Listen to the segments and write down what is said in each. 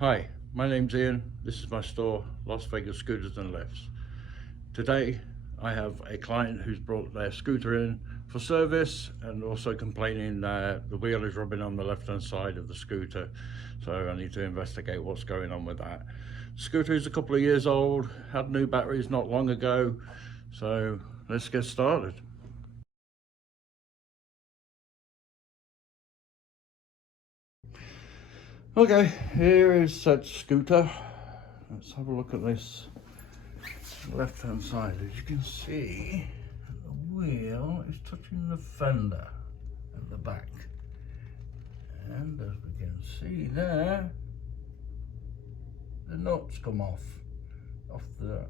Hi, my name's Ian. This is my store, Las Vegas Scooters and Lifts. Today I have a client who's brought their scooter in for service and also complaining that the wheel is rubbing on the left hand side of the scooter. So I need to investigate what's going on with that. The scooter is a couple of years old, had new batteries not long ago. So let's get started. Okay, here is said scooter. Let's have a look at this left hand side. As you can see, the wheel is touching the fender at the back, and as we can see there, the nuts come off the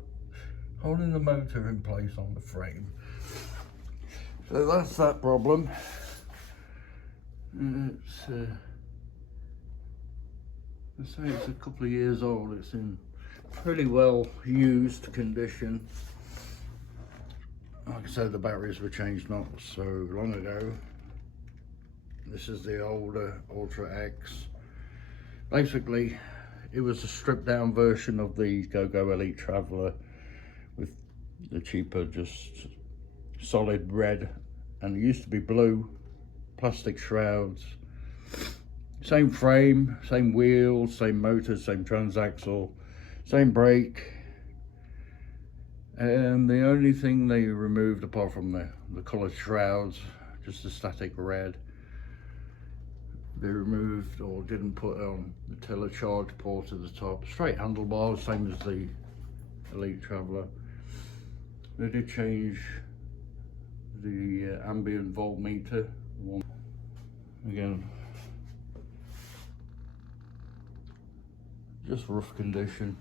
holding the motor in place on the frame. So that's that problem. It's I say it's a couple of years old. It's in pretty well used condition. Like I said, the batteries were changed not so long ago. This is the older Ultra X. Basically, it was a stripped down version of the Go-Go Elite Traveler with the cheaper, just solid red, and it used to be blue, plastic shrouds. Same frame, same wheels, same motors, same transaxle, same brake. And the only thing they removed, apart from the coloured shrouds, just the static red, they removed or didn't put on the tiller charge port at the top. Straight handlebars, same as the Elite Traveler. They did change the ambient voltmeter. Again, just rough condition,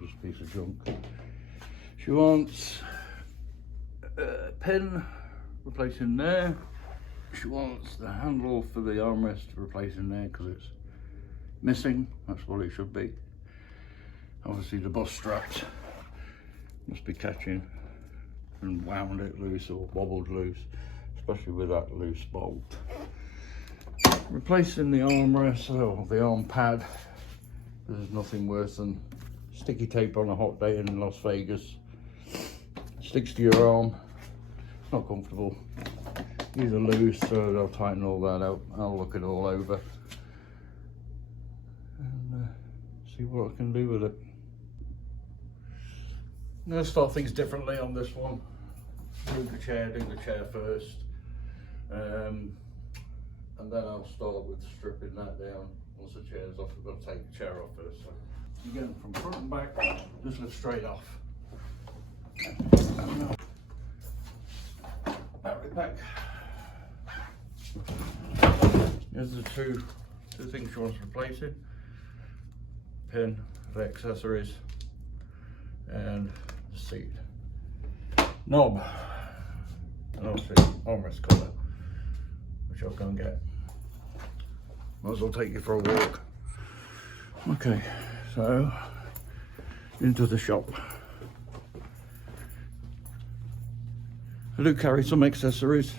just a piece of junk. She wants a pin replacing there. She wants the handle for the armrest replacing there because it's missing. That's what it should be. Obviously the bus straps must be catching and wound it loose or wobbled loose, especially with that loose bolt. Replacing the armrest, or the arm pad. There's nothing worse than sticky tape on a hot day in Las Vegas. Sticks to your arm, not comfortable. These are loose, so I'll tighten all that out. I'll look it all over and see what I can do with it. I'm going to start things differently on this one. Do the chair first. And then I'll start with stripping that down. Once the chair's off, we've got to take the chair off first. So again, from front and back, just lift straight off. Battery pack. Here's the two things she wants replacing. Pin for accessories and the seat. Knob. And obviously armrest cover, which I'll go and get. Might as well take you for a walk. Okay, so into the shop. I do carry some accessories,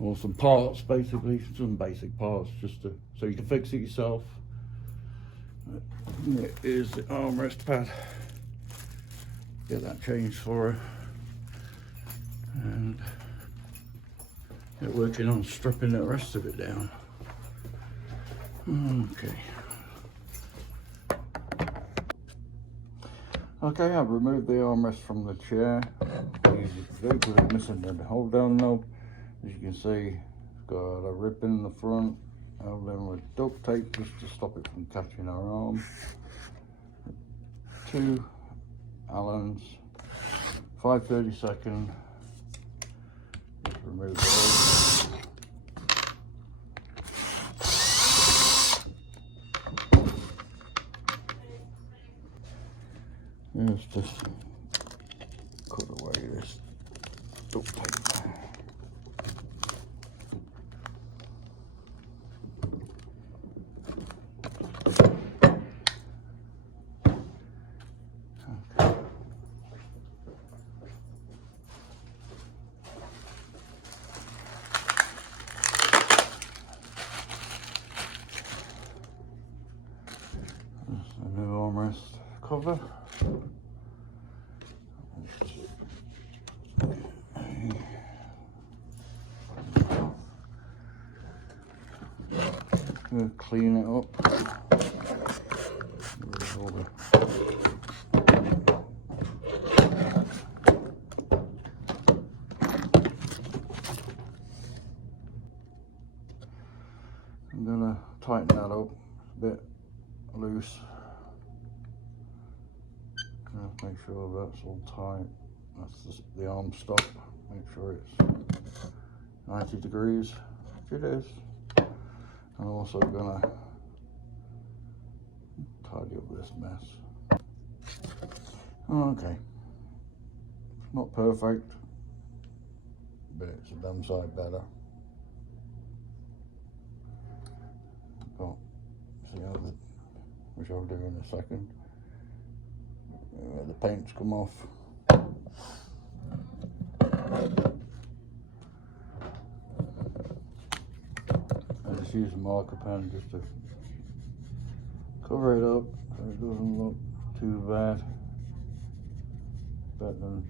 or some parts, basically, some basic parts, just so you can fix it yourself. Here is the armrest pad. Get that changed for her. And get working on stripping the rest of it down. Okay, I've removed the armrest from the chair. Easy to do because it's missing the hold down knob. As you can see, it's got a rip in the front, held down with duct tape just to stop it from catching our arm. 2 Allens, 5/32. Just remove those. Let's just cut away this duct tape. cover. Gonna clean it up. I'm gonna tighten that up. It's a bit loose. Just make sure that's all tight. That's the arm stop. Make sure it's 90 degrees, which it is. I'm also gonna tidy up this mess. Okay, it's not perfect, but it's a damn sight better. Got, see how which I'll do in a second. The paint's come off. I just use a marker pen just to cover it up so it doesn't look too bad. Better than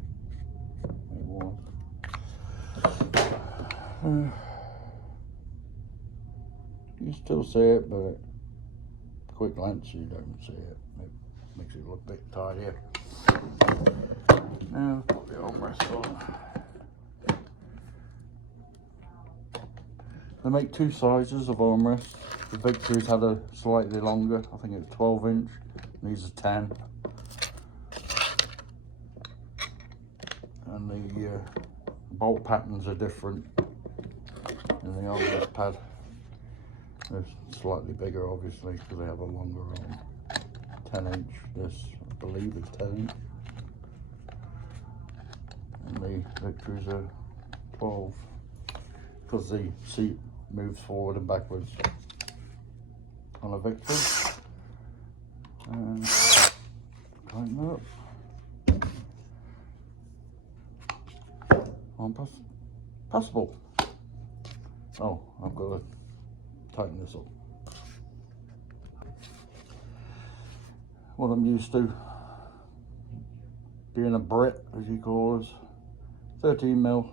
it was. You still see it, but at quick glance you don't see it. It makes it look a bit tidier. Now put the armrest on. They make two sizes of armrests. The Victory's had a slightly longer, I think it's 12 inch, and these are 10. And the bolt patterns are different in the armrest pad. They're slightly bigger obviously because they have a longer arm. 10 inch, this I believe is 10 inch. And the Victories are 12 because the seat moves forward and backwards on a Victory. And tighten up. Possible. Oh, I've got to tighten this up. What I'm used to, being a Brit, as you call us, 13 mil.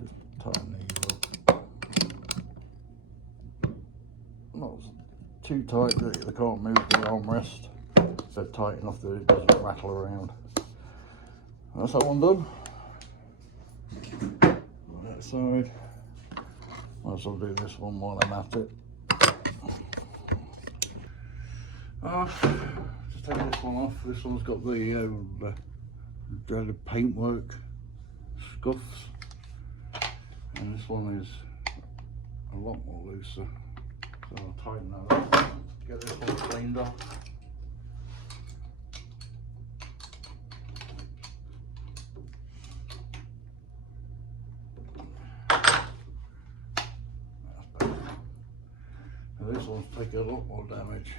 Just tighten these up. Not too tight that they can't move the armrest, but tight enough that it doesn't rattle around. That's that one done. On that side. Might as well do this one while I'm at it. Just take this one off. This one's got the dreaded paintwork scuffs, and this one is a lot more looser. So I'll tighten that up. Get this one cleaned off. This one's taking a lot more damage.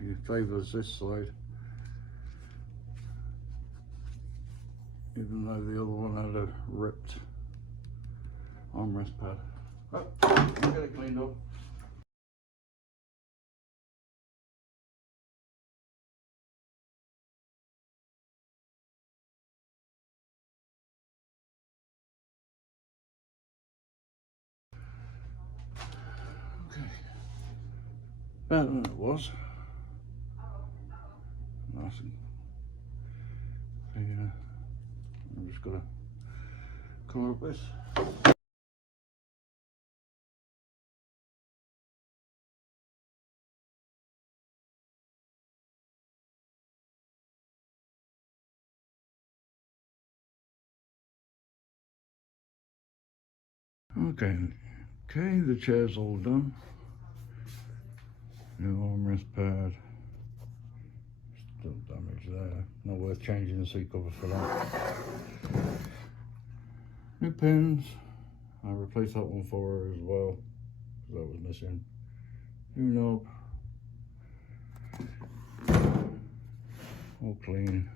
He favours this side, even though the other one had a ripped armrest pad. But I'll get it cleaned up. Okay, better than it was. Nice and clean. I'm just gonna cover up this. Okay, the chair's all done. New armrest pad. Still damage there. Not worth changing the seat cover for that. New pins. I replaced that one for her as well because that was missing. New knob. All clean.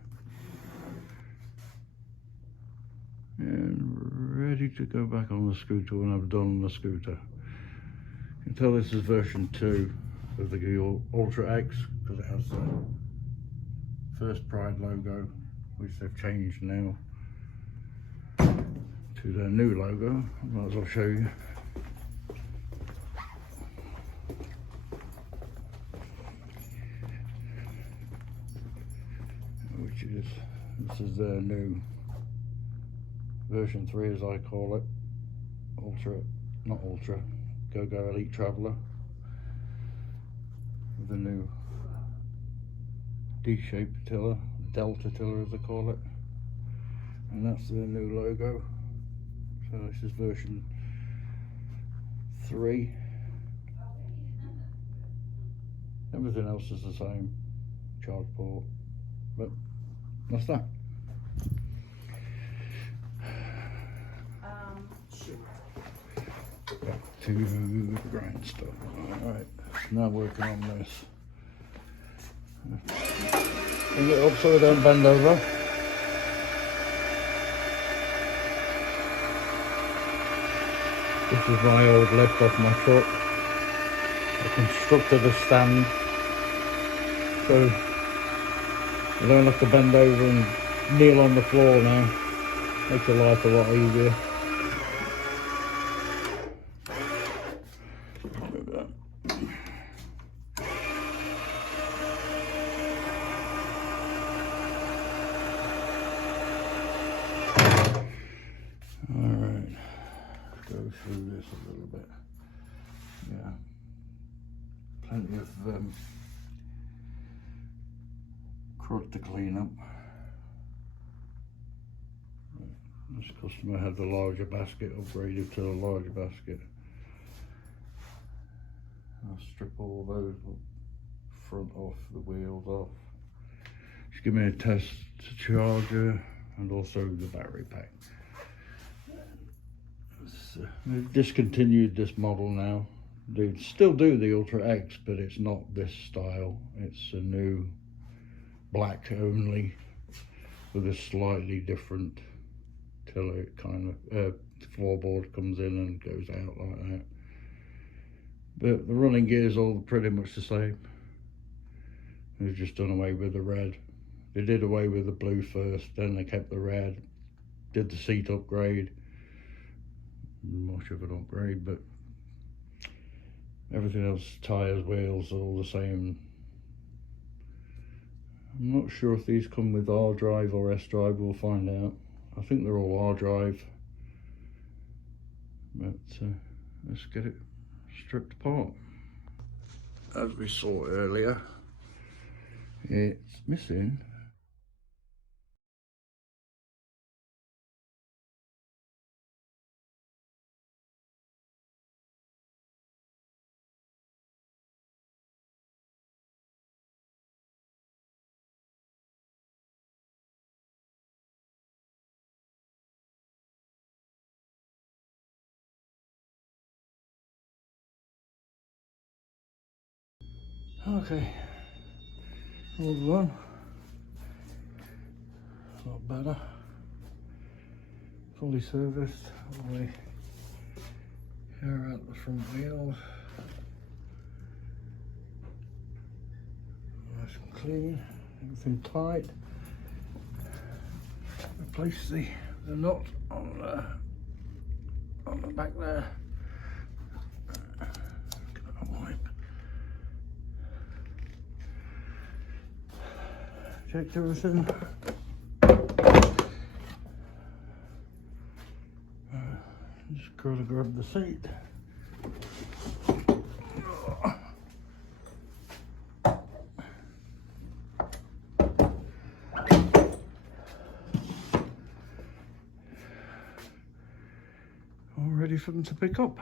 And ready ready to go back on the scooter when I've done on the scooter. You can tell this is version 2 of the Ultra X because it has the First Pride logo, which they've changed now to their new logo. I might as well show you. This is their new version 3, as I call it. Go Elite Traveller, with the new D-shaped tiller, Delta tiller as they call it, and that's their new logo. So this is version 3. Everything else is the same, charge port, but that's that. Back to the grindstone. Alright, now working on this. Bring it up so we don't bend over. This is my old lift off my truck. I constructed a stand so you don't have to bend over and kneel on the floor now. Makes your life a lot easier. Alright, go through this a little bit. Yeah, plenty of crud to clean up. This customer had the larger basket, upgraded to a larger basket. I'll strip all those front off, the wheels off. Just give me a test charger and also the battery pack. They've discontinued this model now. They still do the Ultra X, but it's not this style. It's a new black only with a slightly different tiller. It kind of floorboard comes in and goes out like that. But the running gear is all pretty much the same. They've just done away with the red. They did away with the blue first, then they kept the red. Did the seat upgrade. Much of an upgrade, but everything else, tyres, wheels, all the same. I'm not sure if these come with R drive or S drive, we'll find out. I think they're all R drive, but let's get it stripped apart. As we saw earlier, it's missing okay, all done. A lot better. Fully serviced. All the hair out the front wheels. Nice and clean. Everything tight. Replace the nut on the back there. Checked everything. Just gotta grab the seat. All ready for them to pick up.